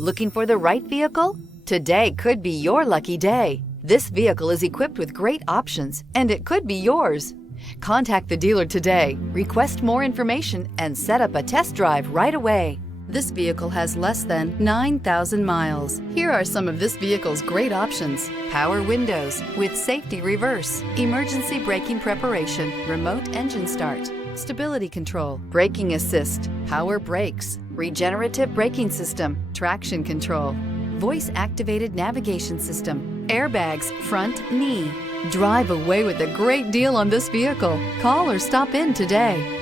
Looking for the right vehicle? Today could be your lucky day. This vehicle is equipped with great options, and it could be yours. Contact the dealer today, request more information, and set up a test drive right away. This vehicle has less than 9,000 miles. Here are some of this vehicle's great options: power windows with safety reverse, emergency braking preparation, remote engine start, stability control, braking assist, power brakes, regenerative braking system, traction control, voice-activated navigation system, airbags, front knee. Drive away with a great deal on this vehicle. Call or stop in today.